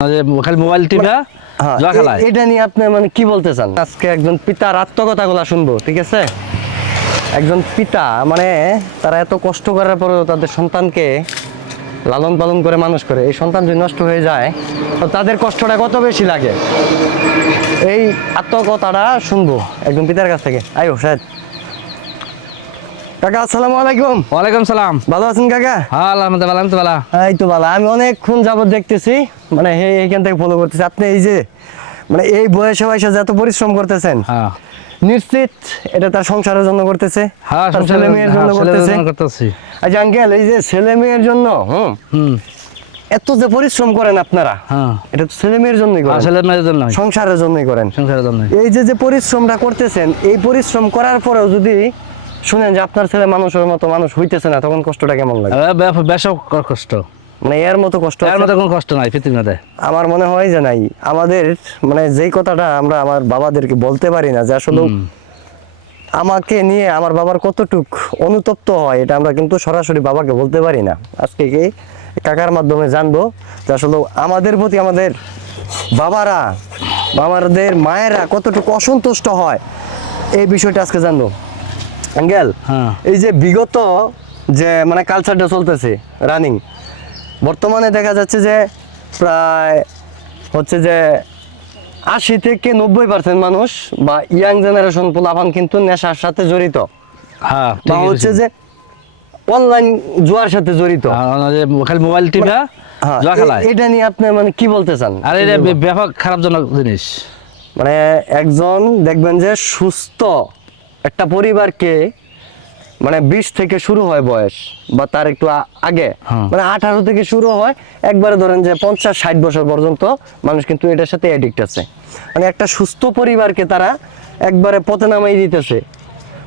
খালি মোবাইল টিপা জুয়া খেলায়। এটা নিয়ে আপনি মানে কি বলতে চান? আজকে একজন পিতার আত্মকথাগুলো শুনবো, ঠিক আছে? একজন পিতা মানে তারা এত কষ্ট করার পরেও তাদের সন্তানকে লালন পালন করে মানুষ করে, এই সন্তান যদি নষ্ট হয়ে যায় তো তাদের কষ্টটা কত বেশি লাগে। এই আত্মকথাটা শুনবো একজন পিতার কাছ থেকে। আইও সাহেব। কাকা আসসালামু আলাইকুম। ওয়ালাইকুম সালাম। ভালো আছেন কাকা? হ্যাঁ আলহামদুলিল্লাহ, ভালো ভালো। এই তো ভালো। আমি অনেকক্ষণ যাবত দেখতেছি, মানে এইখান থেকে ফলো করতেছি আপনি এই যে মানে এই বয়সে যে এত পরিশ্রম করতেছেন, হ্যাঁ নিশ্চিত এটা তার সংসারের জন্য করতেছে, হ্যাঁ তার ছেলে মেয়ের জন্য করতেছি। আচ্ছা আঙ্কেল, এই যে ছেলে মেয়ের জন্য এত যে পরিশ্রম করেন আপনারা, হ্যাঁ এটা তো ছেলে মেয়ের জন্যই করেন, ছেলে মেয়ের জন্য, সংসারের জন্যই করেন। সংসারের জন্য এই যে পরিশ্রমটা করতেছেন, এই পরিশ্রম করার পরেও যদি শুনেন যে আপনার ছেলে মানুষের মতো মানুষ হইতেছে না, তখন কষ্টটা কেমন লাগে? বেশ কষ্ট, মানে এর মতো কষ্ট, এর মতো কোনো কষ্ট নাই পৃথিবীতে। আমার মনে হয় যে নাই। আমাদের মানে যেই কথাটা আমরা আমার বাবাদেরকে বলতে পারি না, যে আসলে আমাকে নিয়ে আমার বাবার কতটুক অনুতপ্ত হয়, এটা আমরা কিন্তু সরাসরি বাবাকে বলতে পারি না। আজকে কি কাকার মাধ্যমে জানবো যে আসলে আমাদের প্রতি আমাদের বাবারা বা আমাদের মায়েরা কতটুকু অসন্তুষ্ট হয়, এই বিষয়টা আজকে জানবো। আঙ্কেল, এই যে বিগত যে মানে কালচারটা চলতেছে রানিং, বর্তমানে দেখা যাচ্ছে যে প্রায় হচ্ছে যে 80 থেকে 90% মানুষ বা ইয়াং জেনারেশন পোলাপান কিন্তু নেশার সাথে জড়িত, বা হচ্ছে যে অনলাইন জুয়ার সাথে জড়িত, খালি মোবাইল টিপা জুয়া খেলায়। এটা নিয়ে আপনি মানে কি বলতে চান? আর এটা ব্যাপক খারাপজনক জিনিস। মানে একজন দেখবেন যে সুস্থ একটা পরিবারকে মানে 20 থেকে শুরু হয় বয়স, বা তার একটু আগে, মানে 18 থেকে শুরু হয়, একবারে ধরেন যে 50-60 বছর পর্যন্ত মানুষ কিন্তু এটার সাথে অ্যাডিক্ট আছে। মানে একটা সুস্থ পরিবারকে তারা একবারে পথে নামাই দিতেছে।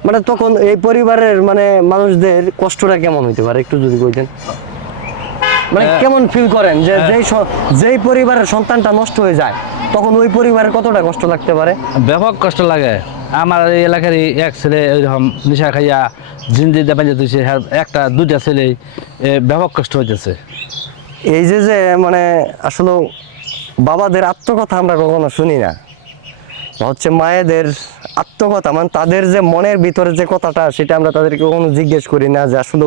মানে তখন এই পরিবারের মানে মানুষদের কষ্টটা কেমন হইতে পারে একটু যদি কইতেন। মানে কেমন ফিল করেন যে যেই পরিবারের সন্তানটা নষ্ট হয়ে যায়, তখন ওই পরিবারের কতটা কষ্ট লাগতে পারে? ব্যাপক কষ্ট লাগে। আমার এই এলাকার এক ছেলে ওইরকম নেশা খাইয়া জিন্দিতে বাজে দিয়েছে, একটা দুইটা ছেলে ব্যাপক কষ্ট হইতেছে। এই যে মানে আসলে বাবাদের আত্মকথা আমরা কখনো শুনি না, হচ্ছে মায়েদের আত্মকথা, মানে তাদের যে মনের ভিতরে যে কথাটা, সেটা আমরা তাদেরকে কখনো জিজ্ঞেস করি না যে আসলে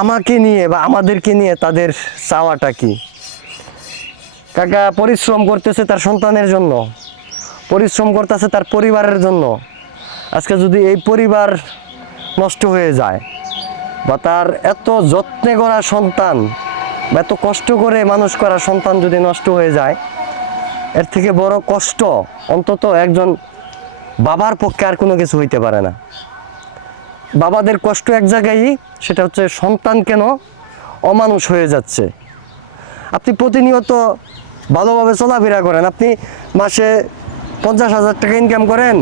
আমাকে নিয়ে বা আমাদেরকে নিয়ে তাদের চাওয়াটা কি। কাকা পরিশ্রম করতেছে তার সন্তানের জন্য, পরিশ্রম করতেছে তার পরিবারের জন্য। আজকে যদি এই পরিবার নষ্ট হয়ে যায়, বা তার এত যত্নে করা সন্তান বা এত কষ্ট করে মানুষ করা সন্তান যদি নষ্ট হয়ে যায়, এর থেকে বড় কষ্ট অন্তত একজন বাবার পক্ষে আর কোনো কিছু হইতে পারে না। বাবাদের কষ্ট এক জায়গায়, সেটা হচ্ছে সন্তান কেন অমানুষ হয়ে যাচ্ছে। আপনি প্রতিনিয়ত ভালোভাবে চলাফেরা করেন, আপনি মাসে 50,000 টাকা ইনকাম করেন,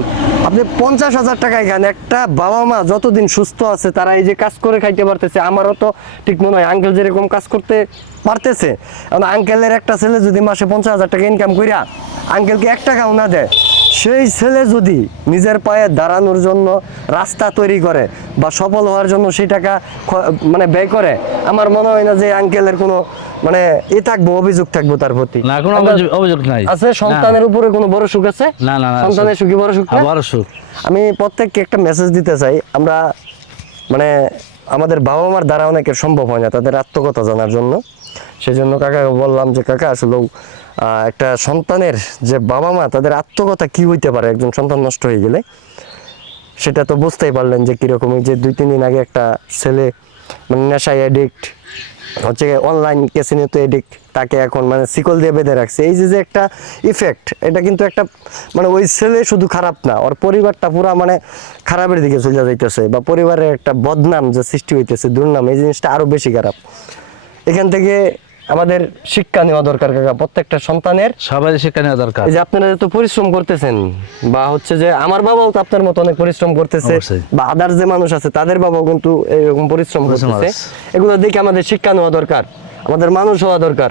আপনি 50,000 টাকায় খান। একটা বাবা মা যতদিন সুস্থ আছে তারা এই যে কাজ করে খাইতে পারতেছে। আমারও তো ঠিক মনে হয় আঙ্কেল যেরকম কাজ করতে পারতেছে, কারণ আঙ্কেলের একটা ছেলে যদি মাসে 50,000 টাকা ইনকাম করিয়া আঙ্কেলকে 1 টাকাও না দেয়, সেই ছেলে যদি নিজের পায়ে দাঁড়ানোর জন্য রাস্তা তৈরি করে বা সফল হওয়ার জন্য সেই টাকা মানে ব্যয় করে, আমার মনে হয় না যে আঙ্কেলের কোনো মানে থাকবো, অভিযোগ থাকবো তার প্রতি। না, কোনো অভিযোগ নাই। আছে সন্তানের উপরে কোনো বড় সুখ আছে? না না, সন্তানের সুখী বড় সুখ, বড় সুখ। আমি প্রত্যেককে একটা মেসেজ দিতে চাই, আমরা মানে আমাদের বাবা মার দ্বারা অনেকের সম্ভব হয় না তাদের আত্মকথা জানার জন্য। সেই জন্য কাকাকে বললাম যে কাকা আসলে একটা সন্তানের যে বাবা মা তাদের আত্মকথা কি হইতে পারে একজন সন্তান নষ্ট হয়ে গেলে, সেটা তো বুঝতেই পারলেন যে কিরকম। যে 2-3 দিন আগে একটা ছেলে মানে নেশায় অ্যাডিক্ট, হচ্ছে অনলাইন ক্যাসিনোতে এডিক্ট, তাকে এখন মানে শিকল দিয়ে বেঁধে রাখছে। এই যে একটা ইফেক্ট, এটা কিন্তু একটা মানে ওই ছেলে শুধু খারাপ না, ওর পরিবারটা পুরা মানে খারাপের দিকে চলে যাইতেছে, বা পরিবারের একটা বদনাম যে সৃষ্টি হইতেছে, দুর্নাম, এই জিনিসটা আরো বেশি খারাপ। এখান থেকে আমাদের শিক্ষা নেওয়া দরকার কাকা, প্রত্যেকটা সন্তানের সবাই শিক্ষা নেওয়া দরকার। এই যে আপনারা এত পরিশ্রম করতেছেন, বা হচ্ছে যে আমার বাবাও তো আপনার মতো অনেক পরিশ্রম করতেছে, বা আদার্স যে মানুষ আছে তাদের বাবাও কিন্তু এরকম পরিশ্রম করতেছে। এগুলো দেখে আমাদের শিক্ষা নেওয়া দরকার, আমাদের মানুষ হওয়া দরকার।